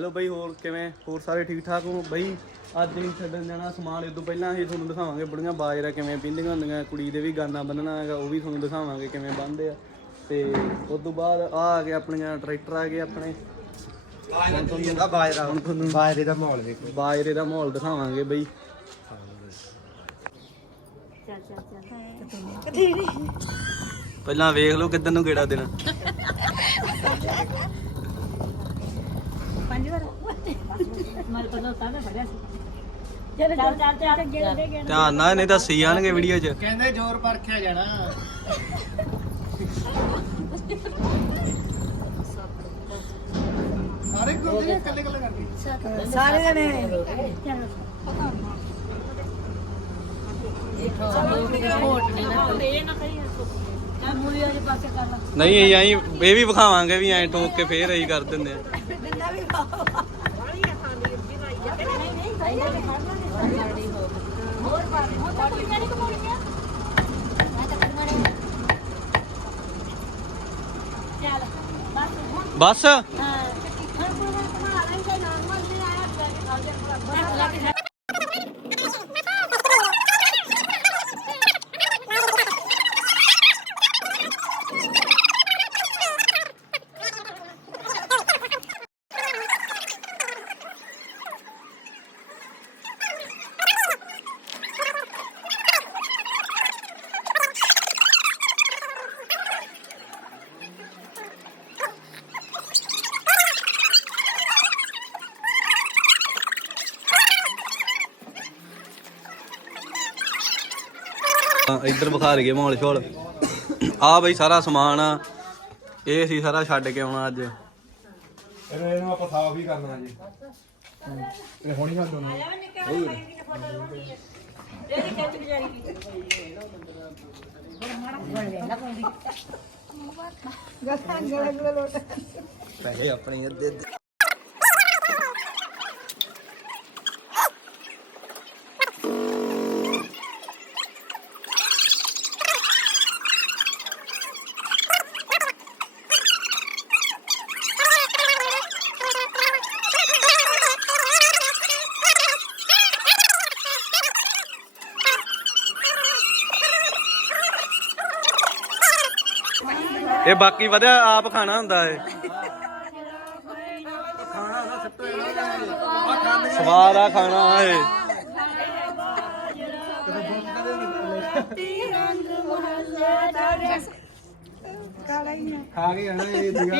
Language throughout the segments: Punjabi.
ਹੈਲੋ ਬਈ ਹੋਰ ਕਿਵੇਂ? ਹੋਰ ਸਾਰੇ ਠੀਕ ਠਾਕ ਹੋ? ਬਈ ਅੱਜ ਅਸੀਂ ਛੱਡਣ ਜਾਣਾ ਸਮਾਨ ਇਹ ਤੋਂ ਪਹਿਲਾਂ ਅਸੀਂ ਤੁਹਾਨੂੰ ਦਿਖਾਵਾਂਗੇ ਬੁੜੀਆਂ ਬਾਜਰਾ ਕਿਵੇਂ ਪਿੰਦੀਆਂ ਹੁੰਦੀਆਂ ਕੁੜੀ ਦੇ ਵੀ ਗਾਨਾ ਬੰਨਣਾ ਹੈਗਾ ਉਹ ਵੀ ਤੁਹਾਨੂੰ ਦਿਖਾਵਾਂਗੇ ਕਿਵੇਂ ਬੰਨਦੇ ਆ। ਤੇ ਉਸ ਤੋਂ ਬਾਅਦ ਆ ਆ ਗਏ ਆਪਣੀਆਂ ਟਰੈਕਟਰ ਆ ਗਏ ਆਪਣੇ। ਇਹਦਾ ਬਾਜਰਾ। ਹੁਣ ਤੁਹਾਨੂੰ ਬਾਜਰੇ ਦਾ ਮਾਹੌਲ ਵੇਖੋ ਬਾਜਰੇ ਦਾ ਮਾਹੌਲ ਦਿਖਾਵਾਂਗੇ ਬਈ। ਪਹਿਲਾਂ ਵੇਖ ਲਓ ਕਿੱਦਣ ਨੂੰ ਗੇੜਾ ਦੇਣਾ ਪੰਜ ਵਾਰ ਮੈਂ ਪਹਿਲਾਂ ਤਾਂ ਮੈਂ ਪੜਿਆ ਸੀ। ਚੱਲ ਚੱਲ ਚੱਲ ਚੱਲ ਗੇੜ ਦੇ ਗੇੜ ਧਿਆਨ ਨਾਲ ਨਹੀਂ ਤਾਂ ਸੀ ਜਾਣਗੇ ਵੀਡੀਓ 'ਚ। ਕਹਿੰਦੇ ਜ਼ੋਰ ਪਰਖਿਆ ਜਾਣਾ। ਸਾਰੇ ਗੁੰਦੇ ਇਕੱਲੇ ਇਕੱਲੇ ਕਰਦੇ। ਸਾਰੇ ਜਣੇ। ਚੱਲ ਮੂਲੀ ਵਾਲੇ ਪਾਸੇ ਕਰ ਲਾ ਨਹੀਂ ਇਹ ਵੀ ਵਿਖਾਵਾਂਗੇ ਵੀ ਐਂ ਠੋਕ ਕੇ ਫੇਰ ਇਹੀ ਕਰ ਦਿੰਦੇ ਆ ਤਾਂ ਕੁੜੀਆਂ ਨਹੀਂ ਕਮਾਉਣੀਆਂ ਚੱਲ ਬਸ। ਇੱਧਰ ਵਿਖਾ ਲਈਏ ਮਾਹੌਲ ਛੋਲ ਆ ਬਈ ਸਾਰਾ ਸਮਾਨ ਆ। ਇਹ ਸੀ ਸਾਰਾ ਛੱਡ ਕੇ ਆਉਣਾ ਅੱਜ। ਇਹਨੂੰ ਇਹਨੂੰ ਆਪਾਂ ਸਾਫ਼ ਹੀ ਕਰਨਾ ਜੀ। ਇਹ ਹੋਣੀ ਗੱਲ ਦੋਨੋਂ ਇਹਦੀ ਖਿੱਚ ਗੁਜ਼ਾਰੀ ਕੀ ਪੈਸੇ ਆਪਣੇ ਅੱਧੇ ਇਹ ਬਾਕੀ ਵਧਿਆ, ਆਪ ਖਾਣਾ ਹੁੰਦਾ ਏ ਸਵਾਦ ਆ ਖਾਣਾ ਏ ਖਾ ਕੇ ਜਾਣਾ ਇਹ ਦੀਗਾ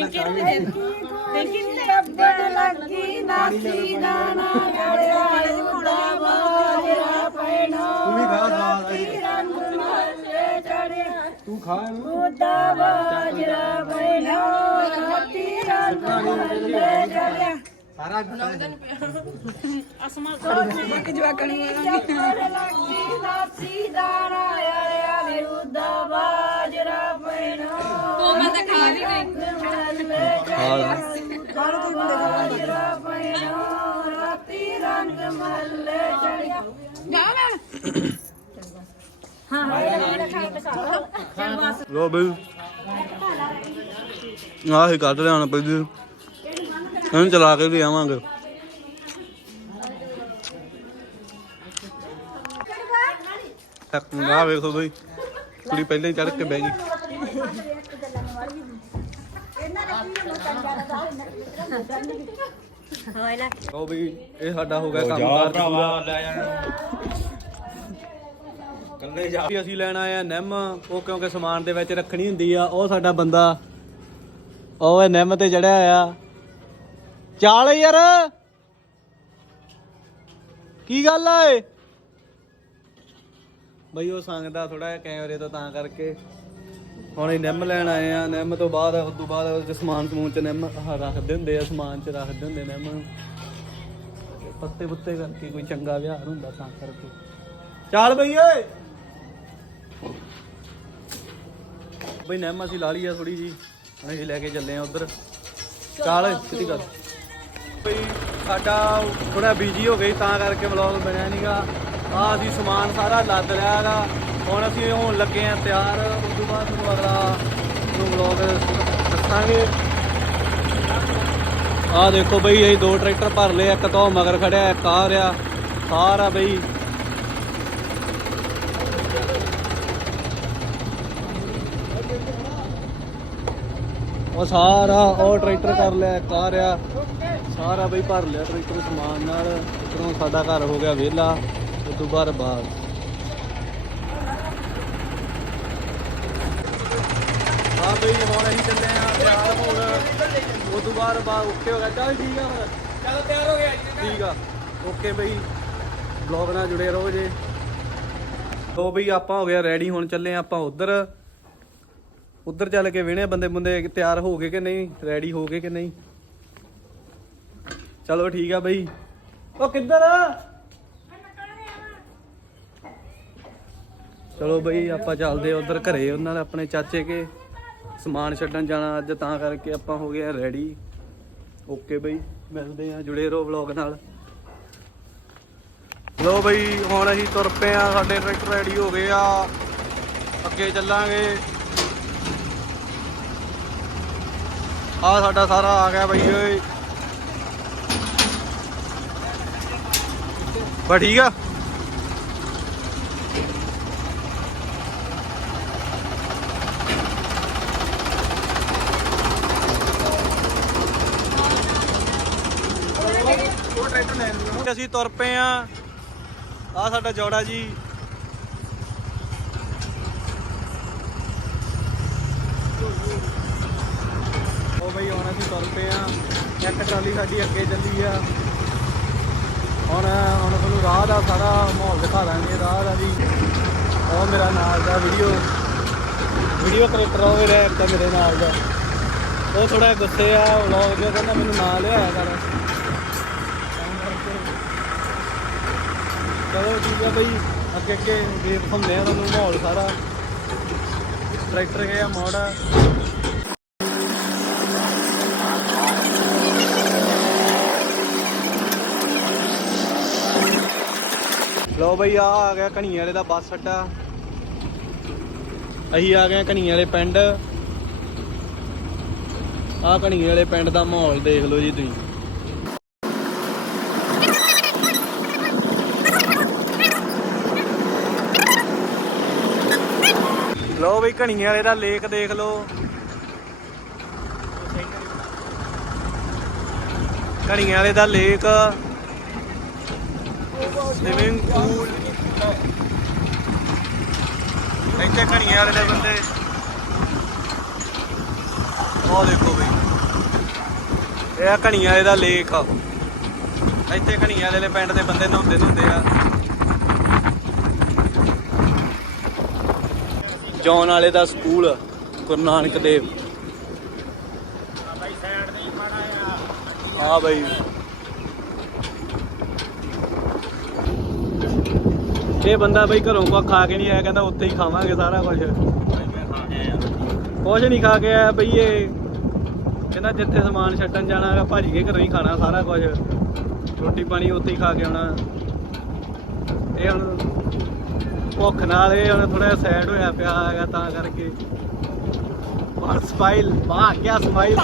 ਲੱਗੀ ਨਾਸੀ। ਦਾਣਾ ਚੜਿਆ ਤੂੰ ਖਾ ਇਹਨੂੰ ਮੁੰਡਾ ਬਾਜਰਾ ਪੈਣਾ ਰਾਤੀ ਰੰਗ ਮਹੱਲੇ ਚੜਿਆ ਸਾਰਾ ਅਸਮਾ ਸੋਚੀ ਇੱਕ ਜਵਾਕਣੀ ਵਾਲਾ ਲੱਗੀ ਨਾਸੀ ਦਾਣਾ ਆਇਆ ਵਿਰੁੱਧਾ ਬਾਜਰਾ ਪੈਣਾ ਉਹ ਮੈਂ ਤਾਂ ਖਾ ਵੀ ਗਈ। ਖਾ ਲਾ। ਬਾਜਰਾ ਮਹੱਲੇ ਚੜਿਆ ਲੋ ਬਈ। ਆਹ ਹੀ ਕੱਢ ਲਿਆਉਣਾ ਪੈਂਦੀ ਇਹਨੂੰ ਚਲਾ ਕੇ ਵੀ ਆਵਾਂਗੇ। ਆ ਵੇਖੋ ਬਈ। ਕੁੜੀ ਪਹਿਲਾਂ ਹੀ ਚੜ ਕੇ ਬਹਿ ਗਈ। ਉਹ ਵੀ ਇਹ ਸਾਡਾ ਹੋ ਗਿਆ ਕੰਮ ਕਾਰ ਲੈ ਜਾਣਾ। ਕੱਲੇ ਜਾ ਵੀ ਅਸੀਂ ਲੈਣ ਆਏ ਆ ਨਿੰਮ, ਉਹ ਕਿਉਂਕਿ ਸਮਾਨ ਦੇ ਵਿੱਚ ਰੱਖਣੀ ਹੁੰਦੀ ਆ, ਉਹ ਸਾਡਾ ਬੰਦਾ, ਉਹ ਇਹ ਨਿੰਮ ਤੇ ਚੜਿਆ ਆ ਚਾਲ ਯਾਰ! ਕੀ ਗੱਲ ਆ ਏ ਬਈ ਉਹ ਸੰਗਦਾ ਥੋੜਾ ਜਿਹਾ ਕੈਮਰੇ ਤੋਂ ਤਾਂ ਕਰਕੇ। ਹੁਣ ਇਹ ਨਿੰਮ ਲੈਣ ਆਏ ਆ, ਨਿੰਮ ਤੋਂ ਬਾਅਦ, ਉਸ ਤੋਂ ਬਾਅਦ ਉਹ 'ਚ ਸਮਾਨ ਸਮੂਨ ਚ ਨਿੰਮ ਆਹ ਰੱਖਦੇ ਹੁੰਦੇ ਆ, ਸਮਾਨ ਚ ਰੱਖਦੇ ਹੁੰਦੇ ਨਿੰਮ। ਨੂੰ ਪੱਤੇ ਪੁੱਤੇ ਕਰਕੇ ਕੋਈ ਚੰਗਾ ਵਿਹਾਰ ਹੁੰਦਾ ਤਾਂ ਕਰਕੇ। ਚੱਲ ਬਈ ਓਏ! ਬਈ ਨਿੰਮ ਅਸੀਂ ਲਾ ਲਈ ਆ ਥੋੜੀ ਜੀ ਹੁਣ ਅਸੀਂ ਲੈ ਕੇ ਚੱਲੇ ਆ ਉਧਰ। ਚੱਲ ਸਿੱਧੀ ਗੱਲ ਬਈ ਸਾਡਾ ਥੋੜਾ ਬਿਜ਼ੀ ਹੋ ਗਈ ਤਾਂ ਕਰਕੇ ਵਲੌਗ ਬਣਿਆ ਨਹੀਂਗਾ ਆ ਅਸੀਂ ਸਮਾਨ ਸਾਰਾ ਲੱਦ ਲਿਆ ਹੈਗਾ ਹੁਣ ਅਸੀਂ ਹੋਣ ਲੱਗੇ ਆ ਤਿਆਰ। ਉਸ ਤੋਂ ਬਾਅਦ ਤੁਹਾਨੂੰ ਅਗਲਾ ਨੂੰ ਵਲੌਗ ਦੱਸਾਂਗੇ। ਆ ਦੇਖੋ ਬਈ ਇਹ ਦੋ ਟਰੈਕਟਰ ਭਰ ਲਏ ਇੱਕ ਤਾਂ ਮਗਰ ਖੜਿਆ ਇੱਕ ਆ ਰਿਹਾ। ਸਾਰਾ ਬਈ ਉਹ ਸਾਰਾ ਉਹ ਟਰੈਕਟਰ ਕਰ ਲਿਆ ਇੱਕ ਆ। ਸਾਰਾ ਬਈ ਭਰ ਲਿਆ ਟਰੈਕਟਰ ਸਮਾਨ ਨਾਲ। ਇਧਰੋਂ ਸਾਡਾ ਘਰ ਹੋ ਗਿਆ ਵਿਹਲਾ ਉਸ ਤੋਂ ਬਾਅਦ ਬਾਹਰ। ਹਾਂ ਬਈ ਹੁਣ ਅਸੀਂ ਚੱਲੇ ਆ ਤਿਆਰ ਹੋਣ। ਉਸ ਤੋਂ ਬਾਅਦ ਬਾਅਦ ਓਕੇ ਹੋ ਗਿਆ। ਚੱਲ ਠੀਕ ਆ ਫਿਰ। ਚੱਲ ਤਿਆਰ ਹੋ ਗਿਆ ਠੀਕ ਆ। ਓਕੇ ਬਈ। ਬਲੌਗ ਨਾਲ ਜੁੜੇ ਰਹੋ ਜੇ। ਤੋ ਬਈ ਆਪਾਂ ਹੋ ਗਿਆ ਰੈਡੀ ਹੁਣ ਚੱਲੇ ਆਪਾਂ ਉਧਰ। ਉੱਧਰ ਚੱਲ ਕੇ ਵੇਣੇ ਬੰਦੇ ਬੰਦੇ ਤਿਆਰ ਹੋ ਗਏ ਕਿ ਨਹੀਂ? ਰੈਡੀ ਹੋ ਗਏ ਕਿ ਨਹੀਂ? ਚਲੋ ਠੀਕ ਆ ਬਈ। ਉਹ ਕਿੱਧਰ? ਚਲੋ ਬਈ, ਆਪਾਂ ਚੱਲਦੇ ਉਧਰ ਘਰੇ, ਉਹਨਾਂ ਦੇ ਆਪਣੇ ਚਾਚੇ ਕੇ ਸਮਾਨ ਛੱਡਣ ਜਾਣਾ ਅੱਜ, ਤਾਂ ਕਰਕੇ ਆਪਾਂ ਹੋ ਗਏ ਰੈਡੀ ਓਕੇ ਬਈ, ਮਿਲਦੇ ਆ ਜੁੜੇ ਰਹੋ ਵਲੌਗ ਨਾਲ। ਲੋ ਬਈ, ਹੁਣ ਅਸੀਂ ਤੁਰ ਪਏ ਆ, ਸਾਡੇ ਟਰੈਕਟਰ ਰੈਡੀ ਹੋ ਗਏ ਆ। ਅੱਗੇ ਚੱਲਾਂਗੇ। ਆ ਸਾਡਾ ਸਾਰਾ ਆ ਗਿਆ ਬਈ ਓਏ। ਬਾ ਠੀਕ ਆ? ਅਸੀਂ ਤੁਰ ਪਏ ਆ। ਆ ਸਾਡਾ ਜੋੜਾ ਜੀ। ਉਹ ਬਈ ਹੁਣ ਅਸੀਂ ਤੁਰ ਪਏ ਆ ਇੱਕ ਟਰਾਲੀ ਸਾਡੀ ਅੱਗੇ ਚੱਲੀ ਆ। ਹੁਣ ਹੁਣ ਤੁਹਾਨੂੰ ਰਾਹ ਦਾ ਸਾਰਾ ਮਾਹੌਲ ਦਿਖਾ ਦਾਂਗੇ, ਰਾਹ ਦਾ ਵੀ ਉਹ ਮੇਰਾ ਨਾਲ ਦਾ ਵੀਡੀਓ ਵੀਡੀਓ ਕ੍ਰੀਏਟਰ ਉਹ ਮੇਰਾ ਇੱਕ ਤਾਂ ਮੇਰੇ ਨਾਲ ਦਾ। ਉਹ ਥੋੜਾ ਗੁੱਸੇ ਆ ਵਲੌਗ ਜਿਹਾ ਕਹਿੰਦਾ ਮੈਨੂੰ ਨਾਲ ਲਿਆਇਆ ਕਰ। ਚਲੋ ਠੀਕ ਆ ਬਈ ਅੱਗੇ ਅੱਗੇ ਵੇਖ ਹੁੰਦੇ ਆ ਤੁਹਾਨੂੰ ਮਾਹੌਲ ਸਾਰਾ। ਟਰੈਕਟਰ ਗਿਆ, ਮੋੜ ਲੋ ਬਈ ਆ ਆ ਗਿਆ ਘਣੀ ਵਾਲੇ ਦਾ ਬੱਸ ਅੱਡਾ। ਅਸੀਂ ਆ ਗਏ ਘਣੀ ਵਾਲੇ ਪਿੰਡ। ਆ ਘਣੀ ਵਾਲੇ ਪਿੰਡ ਦਾ ਮਾਹੌਲ ਦੇਖ ਲਓ ਜੀ ਤੁਸੀਂ। ਲਓ ਬਈ ਘਣੀ ਵਾਲੇ ਦਾ ਲੇਕ ਦੇਖ ਲਓ। ਕਣੀਆਂ ਵਾਲੇ ਦਾ ਲੇਕ ਸਵਿਮਿੰਗ ਪੂਲ ਇੱਥੇ ਕਣੀਆਂ ਵਾਲੇ ਦੇ ਬੰਦੇ। ਉਹ ਦੇਖੋ ਬਈ। ਇਹ ਆ ਵਾਲੇ ਦਾ ਲੇਕ ਆ। ਇੱਥੇ ਕਣੀਆਂ ਵਾਲੇ ਦੇ ਪਿੰਡ ਦੇ ਬੰਦੇ ਨਹਾਉਂਦੇ ਨਹਾਉਂਦੇ ਆ। ਜੌਨ ਵਾਲੇ ਦਾ ਸਕੂਲ ਗੁਰੂ ਨਾਨਕ ਦੇਵ। ਆ ਬਈ। ਇਹ ਬੰਦਾ ਬਈ ਘਰੋਂ ਕੋ ਖਾ ਕੇ ਨਹੀਂ ਆਇਆ, ਕਹਿੰਦਾ ਉੱਥੇ ਹੀ ਖਾਵਾਂਗੇ ਸਾਰਾ ਕੁਝ ਕੁਝ ਨਹੀਂ ਖਾ ਕੇ ਆਇਆ ਬਈ ਇਹ। ਕਹਿੰਦਾ ਜਿੱਥੇ ਸਮਾਨ ਛੱਡਣ ਜਾਣਾ, ਹੈਗਾ, ਭੱਜ ਕੇ ਘਰੋਂ ਹੀ ਖਾਣਾ ਸਾਰਾ ਕੁਝ ਰੋਟੀ ਪਾਣੀ ਉੱਥੇ ਹੀ ਖਾ ਕੇ ਆਉਣਾ। ਇਹ ਹੁਣ ਭੁੱਖ ਨਾਲ ਇਹ ਹੁਣ ਥੋੜਾ ਸੈਡ ਹੋਇਆ ਪਿਆ ਹੈਗਾ ਤਾਂ ਕਰਕੇ। ਬਾਹਰ ਸਮਾਈਲ ਵਾਹ ਕੀ ਸਮਾਈਲ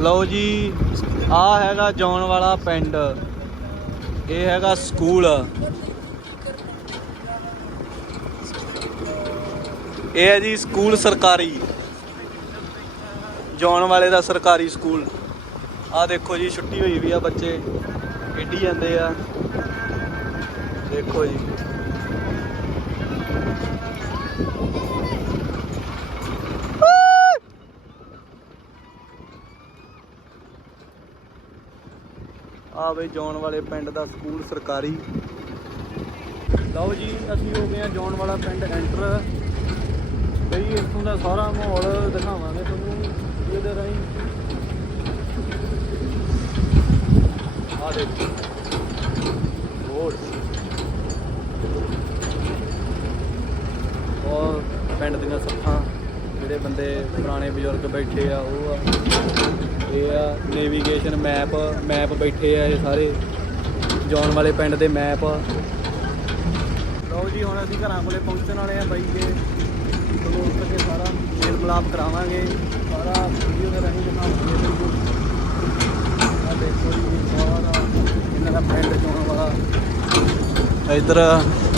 ਲਓ ਜੀ ਆ ਹੈਗਾ ਜੌਨ ਵਾਲਾ ਪਿੰਡ। ਇਹ ਹੈਗਾ ਸਕੂਲ। ਇਹ ਹੈ ਜੀ ਸਕੂਲ ਸਰਕਾਰੀ। ਜੌਨ ਵਾਲੇ ਦਾ ਸਰਕਾਰੀ ਸਕੂਲ। ਆ ਦੇਖੋ ਜੀ, ਛੁੱਟੀ ਹੋਈ ਵੀ ਆ ਬੱਚੇ। ਖੇਡੀ ਜਾਂਦੇ ਆ। ਦੇਖੋ ਜੀ। ਆ ਬਈ ਜੌਨ ਵਾਲੇ ਪਿੰਡ ਦਾ ਸਕੂਲ ਸਰਕਾਰੀ। ਲਓ ਜੀ, ਅਸੀਂ ਹੋ ਗਏ ਆ ਜੌਨ ਵਾਲਾ ਪਿੰਡ ਐਂਟਰ ਬਈ, ਇੱਥੋਂ ਦਾ ਸਾਰਾ ਮਾਹੌਲ ਦਿਖਾਵਾਂਗੇ ਤੁਹਾਨੂੰ, ਇਹਦੇ ਰਾਹੀਂ। ਆ ਦੇਖੋ। ਰੋਡ ਔਰ ਪਿੰਡ ਦੀਆਂ ਸੱਥਾਂ, ਜਿਹੜੇ ਬੰਦੇ ਪੁਰਾਣੇ ਬਜ਼ੁਰਗ ਬੈਠੇ ਆ, ਉਹ ਆ। ਇਹ ਆ ਨੇਵੀਗੇਸ਼ਨ ਮੈਪ ਮੈਪ ਬੈਠੇ ਆ ਇਹ ਸਾਰੇ। ਜੌਨ ਵਾਲੇ ਪਿੰਡ ਦੇ ਮੈਪ ਆ। ਲਓ ਜੀ, ਹੁਣ ਅਸੀਂ ਘਰਾਂ ਕੋਲੇ ਪਹੁੰਚਣ ਵਾਲੇ ਆ ਬਾਈ ਕੇ ਤੁਹਾਨੂੰ ਉਸ ਸਾਰਾ ਮੇਲ ਮਿਲਾਪ ਕਰਾਵਾਂਗੇ ਸਾਰਾ ਵੀਡੀਓ ਦੇ ਰਾਹੀਂ ਦਿਖਾਵਾਂਗੇ ਬਿਲਕੁਲ ਦੇਖੋ ਜੀ ਸਾਰਾ ਇਹਨਾਂ ਦਾ ਪਿੰਡ ਚੋਣ ਵਾਲਾ ਇਧਰ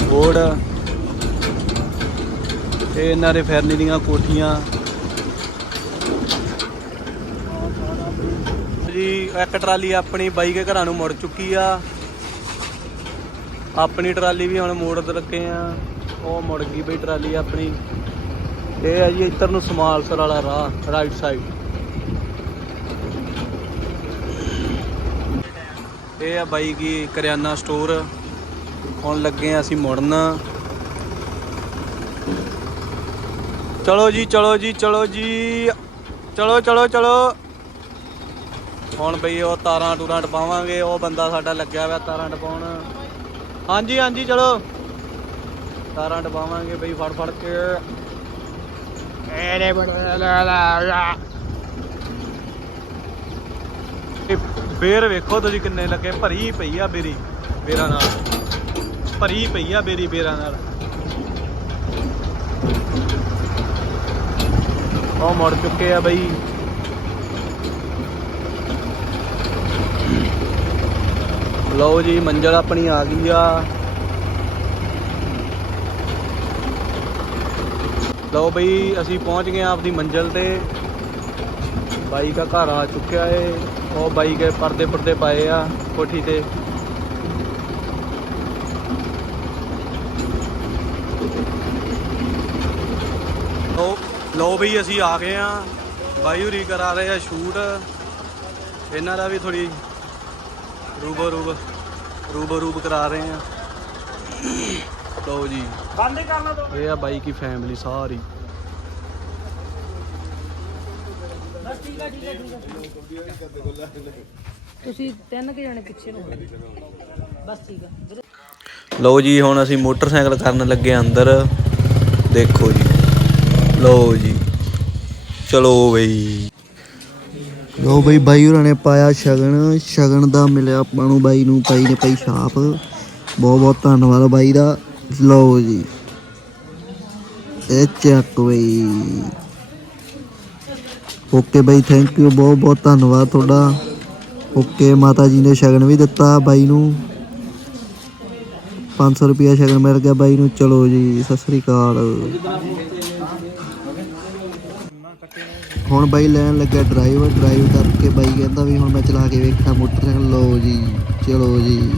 ਬੋਰਡ, ਇਹ ਇਹਨਾਂ ਦੇ ਫੈਰਨੀ ਦੀਆਂ ਕੋਠੀਆਂ। ਜੀ, ਇੱਕ ਟਰਾਲੀ ਆਪਣੀ ਬਾਈ ਕੇ ਘਰਾਂ ਨੂੰ ਮੁੜ ਚੁੱਕੀ ਆ। ਆਪਣੀ ਟਰਾਲੀ ਵੀ ਹੁਣ ਮੋੜ ਰੱਖੇ ਆ। ਉਹ ਮੁੜ ਗਈ ਬਈ ਟਰਾਲੀ ਆਪਣੀ। ਇਹ ਹੈ ਜੀ ਇੱਧਰ ਨੂੰ ਸਮਾਲਸਰ ਵਾਲਾ ਰਾਹ ਰਾਈਟ ਸਾਈਡ ਇਹ ਆ ਬਾਈ ਕੀ ਕਰਿਆਨਾ ਸਟੋਰ ਹੁਣ ਲੱਗੇ ਆ ਅਸੀਂ ਮੁੜਨ। ਚਲੋ ਜੀ ਚਲੋ ਜੀ ਚਲੋ ਜੀ। ਚਲੋ ਚਲੋ ਚਲੋ। ਹੁਣ ਬਈ ਉਹ ਤਾਰਾਂ ਟੂਰਾਂ ਟਪਾਵਾਂਗੇ, ਉਹ ਬੰਦਾ ਸਾਡਾ ਲੱਗਿਆ ਹੋਇਆ ਤਾਰਾਂ ਟਪਾਉਣ। ਹਾਂਜੀ ਹਾਂਜੀ, ਚਲੋ। ਤਾਰਾਂ ਟਪਾਵਾਂਗੇ ਬਈ ਫੜ ਫੜ ਕੇ। ਬੇਰ ਵੇਖੋ ਤੁਸੀਂ ਕਿੰਨੇ ਲੱਗੇ, ਭਰੀ ਪਈ ਆ ਬੇਰੀ ਬੇਰਾਂ ਨਾਲ। ਭਰੀ ਪਈ ਆ ਬੇਰੀ ਬੇਰਾਂ ਨਾਲ। ਉਹ ਮੁੜ ਚੁੱਕੇ ਆ ਬਈ। ਲਓ ਜੀ, ਮੰਜ਼ਲ ਆਪਣੀ ਆ ਗਈ ਆ। ਲਓ ਬਈ, ਅਸੀਂ ਪਹੁੰਚ ਗਏ ਆ ਆਪਦੀ ਮੰਜ਼ਿਲ ਤੇ। ਬਾਈ ਦਾ ਘਰ ਆ ਚੁੱਕਿਆ ਏ। ਉਹ ਬਾਈ ਕੇ ਪਰਦੇ ਪਰਦੇ ਪਾਏ ਆ ਕੋਠੀ ਤੇ। ਲਓ ਲਓ ਬਈ, ਅਸੀਂ ਆ ਗਏ ਆ ਬਾਈ ਹੁਰੀ ਕਰਾ ਰਹੇ ਆ ਸ਼ੂਟ। ਇਹਨਾਂ ਦਾ ਵੀ ਥੋੜੀ ਰੂਬੋ ਰੂਬ ਰੂਬੋ ਰੂਬ ਕਰਾ ਰਹੇ ਆ। ਲਓ ਜੀ। ਬੰਦ ਕਰਨਾ ਤੋ ਇਹ ਆ ਬਾਈ ਕੀ ਫੈਮਿਲੀ ਸਾਰੀ। ਤੁਸੀਂ ਤਿੰਨ ਕਿ ਜਾਣੇ ਪਿੱਛੇ ਨੂੰ ਬਸ ਠੀਕ ਆ। ਲਓ ਜੀ ਹੁਣ ਅਸੀਂ ਮੋਟਰਸਾਈਕਲ ਕਰਨ ਲੱਗੇ ਅੰਦਰ। ਦੇਖੋ ਜੀ। ਲਓ ਜੀ। ਚਲੋ ਬਈ। ਲੋ ਬਈ ਬਾਈ ਹੋਰਾਂ ਨੇ ਪਾਇਆ ਸ਼ਗਨ। ਸ਼ਗਨ ਦਾ ਮਿਲਿਆ ਆਪਾਂ ਨੂੰ ਬਾਈ ਨੂੰ ਬਾਈ ਨੇ ਪਾਈ ਛਾਪ। ਬਹੁਤ ਬਹੁਤ ਧੰਨਵਾਦ ਬਾਈ ਦਾ। ਲਓ ਜੀ। ਇਹ ਚੱਕ ਬਈ। ਓਕੇ ਬਾਈ ਥੈਂਕ ਯੂ ਬਹੁਤ ਬਹੁਤ ਧੰਨਵਾਦ ਤੁਹਾਡਾ। ਓਕੇ, ਮਾਤਾ ਜੀ ਨੇ ਸ਼ਗਨ ਵੀ ਦਿੱਤਾ ਬਾਈ ਨੂੰ। 500 ਰੁਪਿਆ ਸ਼ਗਨ ਮਿਲ ਗਿਆ ਬਾਈ ਨੂੰ। ਚਲੋ ਜੀ, ਸਤਿ ਸ੍ਰੀ ਅਕਾਲ। ਹੁਣ ਬਾਈ ਲੈਣ ਲੱਗਾ ਡਰਾਈਵਰ ਡਰਾਈਵ ਕਰਕੇ ਬਾਈ ਕਹਿੰਦਾ ਵੀ ਹੁਣ ਮੈਂ ਚਲਾ ਕੇ ਵੇਖਾਂ ਮੋਟਰਸਾਈਕਲ। ਲਓ ਜੀ, ਚਲੋ ਜੀ।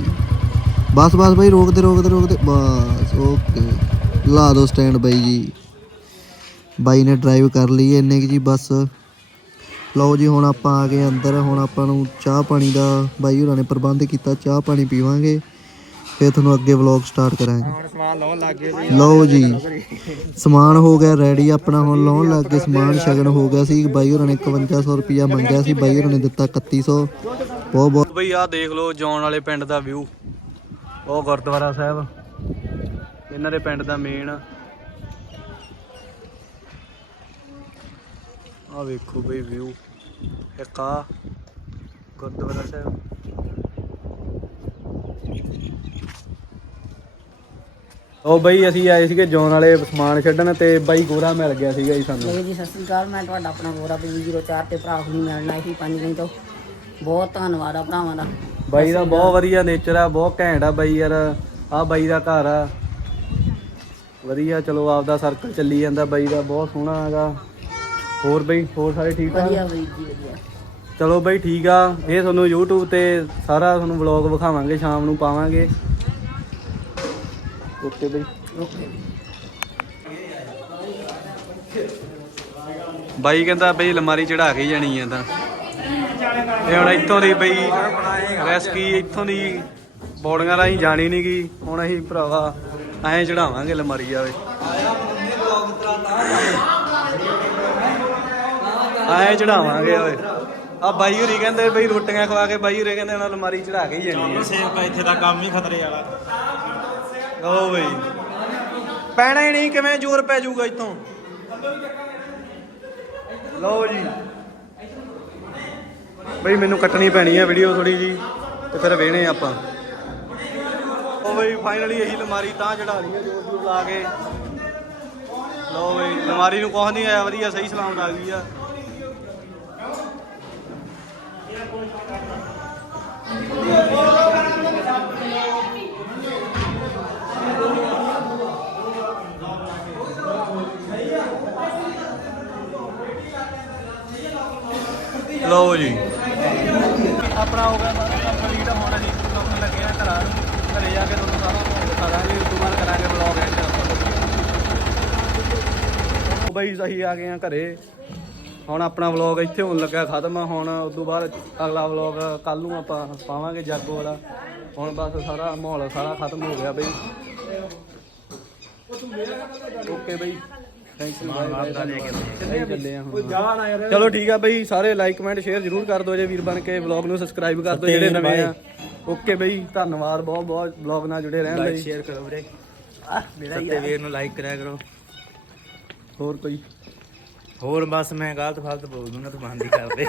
ਬਸ ਬਸ ਬਾਈ ਰੋਕਦੇ ਰੋਕਦੇ ਰੋਕਦੇ। ਬਸ ਓਕੇ। ਲਾ ਦੋ ਸਟੈਂਡ ਬਾਈ ਜੀ। ਬਾਈ ਨੇ ਡਰਾਈਵ ਕਰ ਲਈ ਇੰਨੇ ਕੁ ਜੀ ਬਸ। ਲਓ ਜੀ ਹੁਣ ਆਪਾਂ ਆ ਗਏ ਅੰਦਰ। ਹੁਣ ਆਪਾਂ ਨੂੰ ਚਾਹ ਪਾਣੀ ਦਾ ਬਾਈ ਹੋਰਾਂ ਨੇ ਪ੍ਰਬੰਧ ਕੀਤਾ ਚਾਹ ਪਾਣੀ ਪੀਵਾਂਗੇ। ਫਿਰ ਤੁਹਾਨੂੰ ਅੱਗੇ ਵਲੌਗ ਸਟਾਰਟ ਕਰਾਂਗੇ। ਹੁਣ ਸਮਾਨ ਲਾਉਣ ਲੱਗ ਗਏ ਸੀ। ਲਓ ਜੀ। ਸਮਾਨ ਹੋ ਗਿਆ ਰੈਡੀ ਆਪਣਾ ਹੁਣ ਲਾਉਣ ਲੱਗ ਗਏ। ਸਮਾਨ ਸ਼ਗਨ ਹੋ ਗਿਆ ਸੀ। ਬਾਈ ਹੋਰਾਂ ਨੇ 5100 ਰੁਪਿਆ ਮੰਗਿਆ ਸੀ। ਬਾਈ ਹੋਰਾਂ ਨੇ ਦਿੱਤਾ 3100 ਬਹੁਤ ਬਹੁਤ। ਬਈ ਆਹ ਦੇਖ ਲਓ ਜੌਨ ਵਾਲੇ ਪਿੰਡ ਦਾ ਵਿਊ ਉਹ ਗੁਰਦੁਆਰਾ ਸਾਹਿਬ। ਇਹਨਾਂ ਦੇ ਪਿੰਡ ਦਾ ਮੇਨ ਆ ਵੇਖੋ ਬਈ ਵਿਊ ਇੱਕ ਆ ਗੁਰਦੁਆਰਾ ਸਾਹਿਬ। ਉਹ ਬਈ ਅਸੀਂ ਆਏ ਸੀਗੇ ਜੌਨ ਵਾਲੇ ਸਮਾਨ ਛੱਡਣ ਤੇ ਬਾਈ ਗੋਰਾ ਮਿਲ ਗਿਆ ਸੀਗਾ ਜੀ ਸਾਨੂੰ। ਜੀ, ਸਤਿ ਸ੍ਰੀ ਅਕਾਲ, ਮੈਂ ਤੁਹਾਡਾ ਆਪਣਾ ਗੋਰਾ ਬੀਬੀ 04 ਤੇ ਭਰਾ ਨੂੰ ਮਿਲਣਾ ਸੀ ਪੰਜ ਦਿਨ ਤੋਂ। ਬਹੁਤ ਧੰਨਵਾਦ ਆ ਭਰਾਵਾਂ ਦਾ। ਬਾਈ ਦਾ ਬਹੁਤ ਵਧੀਆ ਨੇਚਰ ਆ ਬਹੁਤ ਘੈਂਟ ਆ ਬਾਈ ਯਾਰ। ਆ ਬਾਈ ਦਾ ਘਰ ਆ। ਵਧੀਆ ਚਲੋ ਆਪਦਾ ਸਰਕਲ ਚੱਲੀ ਜਾਂਦਾ ਬਾਈ ਦਾ ਬਹੁਤ ਸੋਹਣਾ ਹੈਗਾ। ਹੋਰ ਬਈ ਹੋਰ ਸਾਰੇ ਠੀਕ ਠਾਕ? ਵਧੀਆ ਵੀਰ ਜੀ ਵਧੀਆ। ਚਲੋ ਬਈ ਠੀਕ ਆ ਇਹ ਤੁਹਾਨੂੰ YouTube ਤੇ ਸਾਰਾ ਤੁਹਾਨੂੰ ਵਲੌਗ ਵਿਖਾਵਾਂਗੇ ਸ਼ਾਮ ਨੂੰ ਪਾਵਾਂਗੇ। ਓਕੇ ਬਈ। ਓਕੇ। ਬਾਈ ਕਹਿੰਦਾ ਬਈ ਅਲਮਾਰੀ ਚੜਾ ਕੇ ਜਾਣੀ ਆ ਤਾਂ। ਇਹ ਹੁਣ ਇੱਥੋਂ ਦੀ ਬਈ ਰੈਸਕੀ ਇੱਥੋਂ ਦੀ ਬੋੜੀਆਂ ਰਾਹੀਂ ਜਾਣੀ ਨੀ ਗੀ। ਹੁਣ ਅਸੀਂ ਭਰਾਵਾ, ਐਂ ਚੜਾਵਾਂਗੇ ਅਲਮਾਰੀ ਆਵੇ ਐਂ ਚੜਾਵਾਂਗੇ ਓਏ। ਆ ਬਾਈ ਹੋਰੀ ਕਹਿੰਦੇ ਬਈ ਰੋਟੀਆਂ ਖਵਾ ਕੇ ਬਾਈ ਹੋਰੀ ਕਹਿੰਦੇ ਹੁਣ ਅਲਮਾਰੀ ਚੜਾ ਕੇ ਹੀ ਜਾਣੀ ਆ ਸੇਵਕਾ ਇੱਥੇ ਦਾ ਕੰਮ ਹੀ। ਖਤਰੇ ਵਾਲਾ ਓ ਬਈ। ਪੈਣਾ ਹੀ ਨਹੀਂ, ਕਿਵੇਂ ਜ਼ੋਰ ਪੈ ਜਾਊਗਾ ਇੱਥੋਂ? ਲਓ ਜੀ। ਬਈ ਮੈਨੂੰ ਕੱਟਣੀ ਪੈਣੀ ਹੈ ਵੀਡੀਓ ਥੋੜੀ ਜੀ ਤੇ ਫਿਰ ਵੇਹਣੇ ਆਪਾਂ। ਉਹ ਬਈ ਫਾਈਨਲੀ ਇਹੀ ਅਲਮਾਰੀ ਤਾਂ ਚੜਾ ਲਈ ਜੋਰ ਜੋਰ ਲਾ ਕੇ। ਲਓ ਬਈ, ਅਲਮਾਰੀ ਨੂੰ ਕੁਛ ਨਹੀਂ ਆਇਆ, ਵਧੀਆ, ਸਹੀ ਸਲਾਮਤ ਆ ਗਈ ਆ। ਲਓ ਜੀ। ਆਪਣਾ ਹੋ ਗਿਆ ਸਾਰਾ ਕੰਮ ਕੰਪਲੀਟ ਹੁਣ ਅਸੀਂ ਲੋਕਾਂ ਲੱਗੇ ਆ ਘਰਾਂ ਨੂੰ। ਘਰੇ ਜਾ ਕੇ ਤੁਹਾਨੂੰ ਸਾਰਾ ਦਿਖਾ ਦਾਂਗੇ, ਉਸ ਤੋਂ ਬਾਅਦ ਕਰਾਂਗੇ ਵਲੌਗ ਐਂਡ ਬਈ ਅਸੀਂ ਆ ਗਏ ਆ ਘਰੇ। ਹੁਣ ਆਪਣਾ ਵਲੌਗ ਇੱਥੇ ਹੋਣ ਲੱਗਾ, ਖਤਮ ਹੁਣ ਉਸ ਤੋਂ ਬਾਅਦ ਅਗਲਾ ਵਲੌਗ ਕੱਲ ਨੂੰ ਆਪਾਂ ਪਾਵਾਂਗੇ ਜਾਗੋ ਵਾਲਾ। ਹੁਣ ਬਸ ਸਾਰਾ ਮਾਹੌਲ ਸਾਰਾ ਖਤਮ ਹੋ ਗਿਆ ਬਈ। ਓਕੇ ਬਈ। ਚੱਲੇ ਆ ਹੁਣ ਚਲੋ ਠੀਕ ਆ ਬਈ ਸਾਰੇ ਲਾਈਕ ਕਮੈਂਟ ਸ਼ੇਅਰ ਜਰੂਰ ਕਰ ਦਿਓ ਜੇ ਵੀਰ ਬਣ ਕੇ ਵਲੌਗ ਨੂੰ ਸਬਸਕ੍ਰਾਈਬ ਕਰ ਦਿਓ ਜਿਹੜੇ ਨਵੇਂ ਆ। ਓਕੇ ਬਈ ਧੰਨਵਾਦ ਬਹੁਤ ਬਹੁਤ ਵਲੌਗ ਨਾਲ ਜੁੜੇ ਰਹਿਣ ਲਈ। ਸ਼ੇਅਰ ਕਰੋ ਵੀਰੇ। ਮੇਰਾ ਵੀਰ ਨੂੰ ਲਾਈਕ ਕਰਿਆ ਕਰੋ। ਹੋਰ ਕੋਈ? ਹੋਰ ਬਸ ਮੈਂ ਗਲਤ ਫਲਤ ਬੋਲ ਦੂੰਗਾ ਤੂੰ ਬੰਦ ਹੀ ਕਰ ਦੇ।